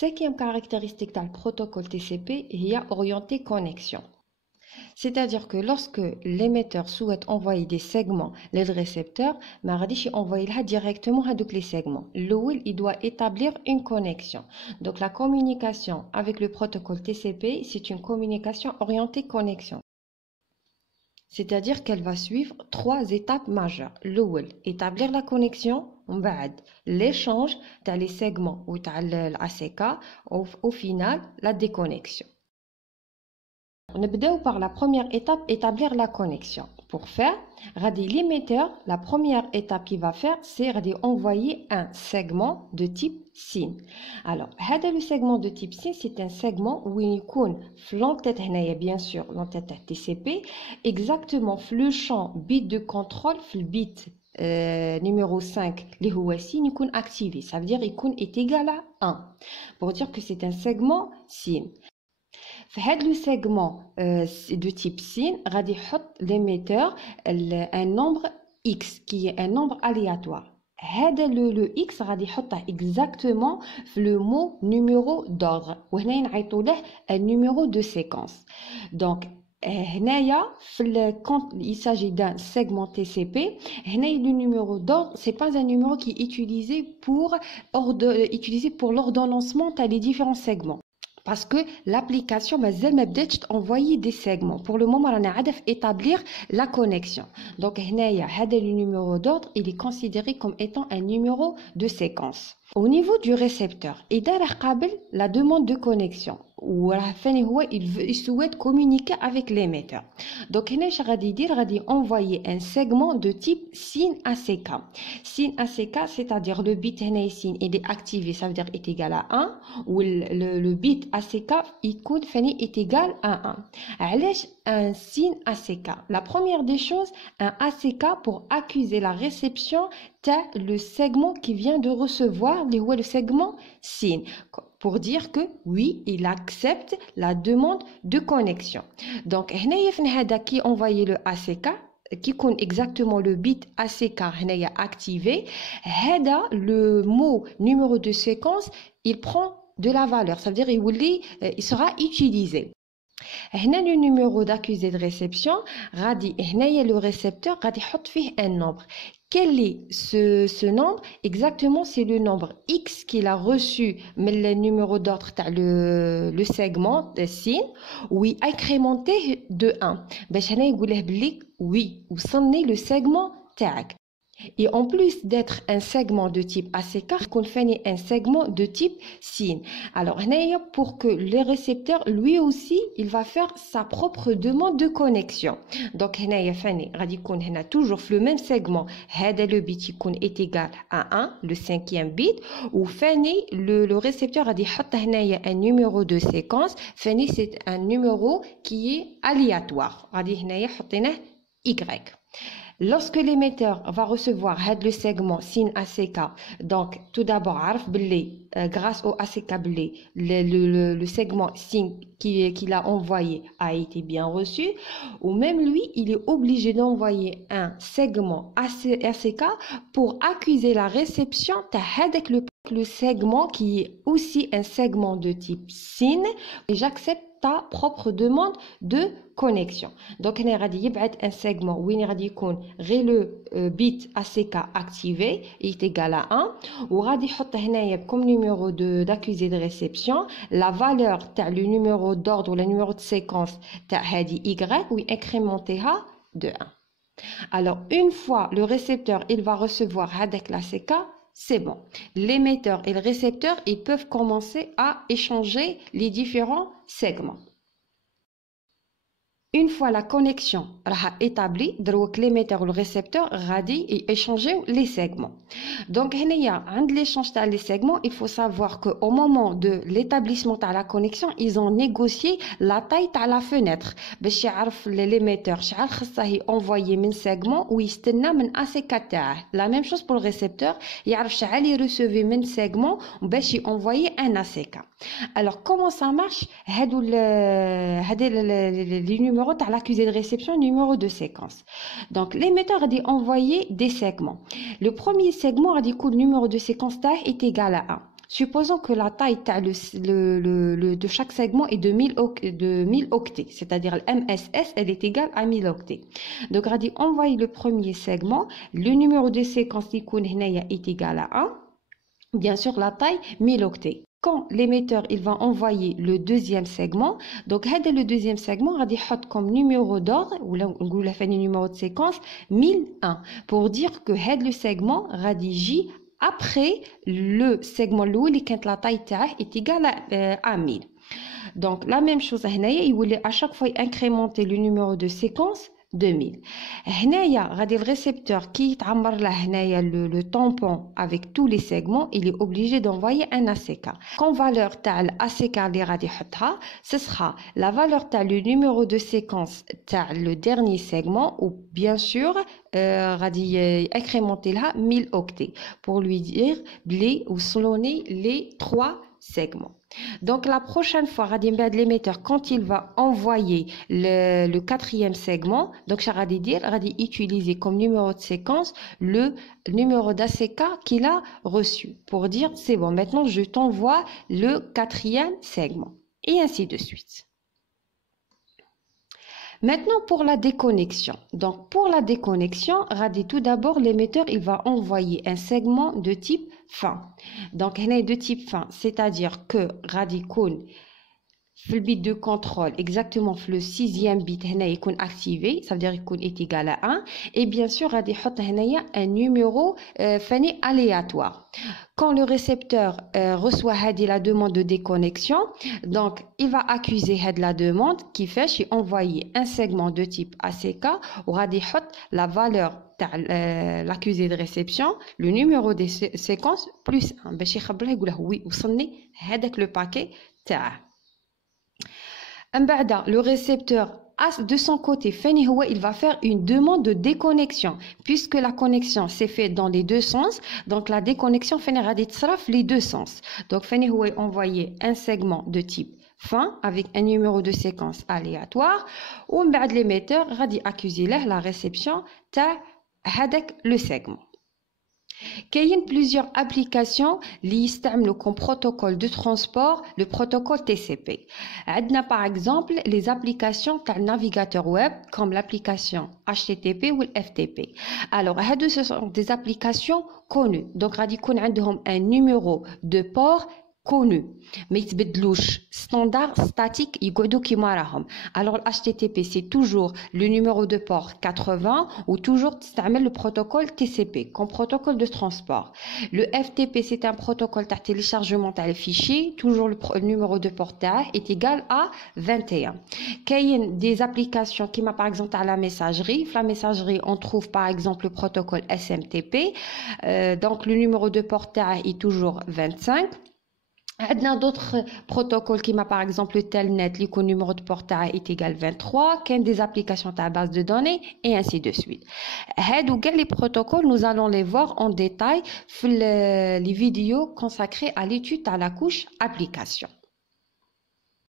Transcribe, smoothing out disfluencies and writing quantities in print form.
Cinquième caractéristique dans le protocole TCP, il y a orienté connexion. C'est-à-dire que lorsque l'émetteur souhaite envoyer des segments les récepteurs, ما غاديش envoyer là directement هذوك les segments. L'OL, il doit établir une connexion. Donc la communication avec le protocole TCP, c'est une communication orientée connexion. C'est-à-dire qu'elle va suivre trois étapes majeures. L'OL, établir la connexion. L'échange dans les segments ou dans l'ACK. Au final, la déconnexion. On va par la première étape, établir la connexion. Pour faire, l'émetteur, la première étape qu'il va faire, c'est envoyer un segment de type SYN. Alors, le segment de type SYN, c'est un segment où il y a l'entête, bien sûr, l'entête TCP, exactement le champ bit de contrôle, le bit numéro 5, les SYN, il est activé. Ça veut dire qu'il est égal à 1. Pour dire que c'est un segment SYN. Le segment de type SYN, l'émetteur un nombre X qui est un nombre aléatoire. Le X exactement le mot numéro d'ordre. Un numéro de séquence. Donc, quand il s'agit d'un segment TCP, le numéro d'ordre, ce n'est pas un numéro qui est utilisé pour l'ordonnancement des différents segments. Parce que l'application va envoyer des segments. Pour le moment, on a établir la connexion. Donc, le numéro d'ordre, il est considéré comme étant un numéro de séquence. Au niveau du récepteur, il a la demande de connexion. Ou il souhaite communiquer avec l'émetteur. Donc, il va envoyer un segment de type SYN ACK. SYN ACK, c'est-à-dire le bit SYN, il est activé, ça veut dire est égal à 1, ou le bit ACK est égal à 1. Alors, un SYN ACK. La première des choses, un ACK pour accuser la réception de le segment qui vient de recevoir, le segment SYN. Pour dire que oui, il accepte la demande de connexion. Donc, qui envoyé le ACK, qui compte exactement le bit ACK activé, le mot numéro de séquence, il prend de la valeur, ça veut dire il sera utilisé. Le numéro d'accusé de réception, le récepteur fait un nombre. Quel est ce nombre? Exactement, c'est le nombre X qu'il a reçu, mais le numéro d'ordre, le segment SYN, oui, incrémenté de 1. Oui, ou c'en est le segment tag. Et en plus d'être un segment de type ACK, on fait un segment de type SYN. Alors, pour que le récepteur, lui aussi, il va faire sa propre demande de connexion. Donc, il y a toujours le même segment. Le bit est égal à 1, le cinquième bit. Ou le récepteur a dit un numéro de séquence. C'est un numéro qui est aléatoire. Y. Lorsque l'émetteur va recevoir le segment SYN ACK, donc tout d'abord, grâce au ACK, le segment SYN qu'il a envoyé a été bien reçu, ou même lui, il est obligé d'envoyer un segment ACK pour accuser la réception avec le segment qui est aussi un segment de type SYN, et j'accepte ta propre demande de connexion. Donc, il y a un segment où il y a le bit ACK activé, il est égal à 1. Ou il y a comme numéro d'accusé de réception la valeur le numéro d'ordre ou le numéro de séquence Y ou incrémenté de 1. Alors, une fois le récepteur il va recevoir avec l'ACK, c'est bon. L'émetteur et le récepteur, ils peuvent commencer à échanger les différents segments. Une fois la connexion établie, l'émetteur ou le récepteur et échanger les segments. Donc, l'échange des segments, il faut savoir qu'au moment de l'établissement de la connexion, ils ont négocié la taille de la fenêtre. L'émetteur a envoyé un segment ou il a ACK. La même chose pour le récepteur, il a recevé un segment ou il a envoyé un ACK. Alors, comment ça marche? Les numéros à l'accusé de réception, numéro de séquence. Donc, l'émetteur a envoyé des segments. Le premier segment a dit que le numéro de séquence est égal à 1. Supposons que la taille de chaque segment est de 1000 octets, c'est-à-dire le MSS, elle est égale à 1000 octets. Donc, on va envoyer le premier segment, le numéro de séquence qui est égal à 1, bien sûr la taille 1000 octets. Quand l'émetteur il va envoyer le deuxième segment, donc le deuxième segment, on va dire comme numéro d'ordre, ou là on va faire le numéro de séquence 1001, pour dire que le segment rédigé après le segment qui quand la taille est égale à 1000. Donc la même chose, il voulait à chaque fois incrémenter le numéro de séquence 2000. Le récepteur qui le tampon avec tous les segments, il est obligé d'envoyer un ACK. Quand valeur tal ACK ce sera la valeur tal le numéro de séquence tal le dernier segment, ou bien sûr incrémenter là 1000 octets pour lui dire ou slonner les 3 segments. Donc la prochaine fois, l'émetteur, quand il va envoyer le quatrième segment, donc utiliser comme numéro de séquence le numéro d'ACK qu'il a reçu pour dire c'est bon, maintenant je t'envoie le quatrième segment, et ainsi de suite. Maintenant pour la déconnexion. Donc pour la déconnexion, tout d'abord l'émetteur il va envoyer un segment de type fin. Donc il est de type fin, c'est-à-dire que le bit de contrôle exactement le 6e bit est activé, ça veut dire qu'il est égal à 1, et bien sûr un numéro aléatoire. Quand le récepteur reçoit la demande de déconnexion, donc il va accuser la demande qui fait envoyer un segment de type ACK ou la valeur l'accusé de réception, le numéro de séquence plus 1. Oui, le paquet. Le récepteur de son côté, il va faire une demande de déconnexion puisque la connexion s'est faite dans les deux sens. Donc la déconnexion les deux sens. Donc il va envoyer un segment de type fin avec un numéro de séquence aléatoire, ou l'émetteur va accuser la réception de le segment. Il y a plusieurs applications qui utilisent comme protocole de transport le protocole TCP. On a par exemple les applications de navigateur web comme l'application HTTP ou FTP. Alors, ce sont des applications connues. Donc, on a un numéro de port connu, mais ils se standard statique يقعدوا كيما راهم. Alors HTTP c'est toujours le numéro de port 80 ou toujours تستعمل le protocole TCP comme protocole de transport. Le FTP c'est un protocole de téléchargement de fichiers, toujours le numéro de port est égal à 21. Il y a des applications qui par exemple à la messagerie on trouve par exemple le protocole SMTP, donc le numéro de port est toujours 25. On a d'autres protocoles qui par exemple le Telnet, le numéro de port est égal 23, qui ont des applications à base de données, et ainsi de suite. Les protocoles, nous allons les voir en détail dans les vidéos consacrées à l'étude à la couche application.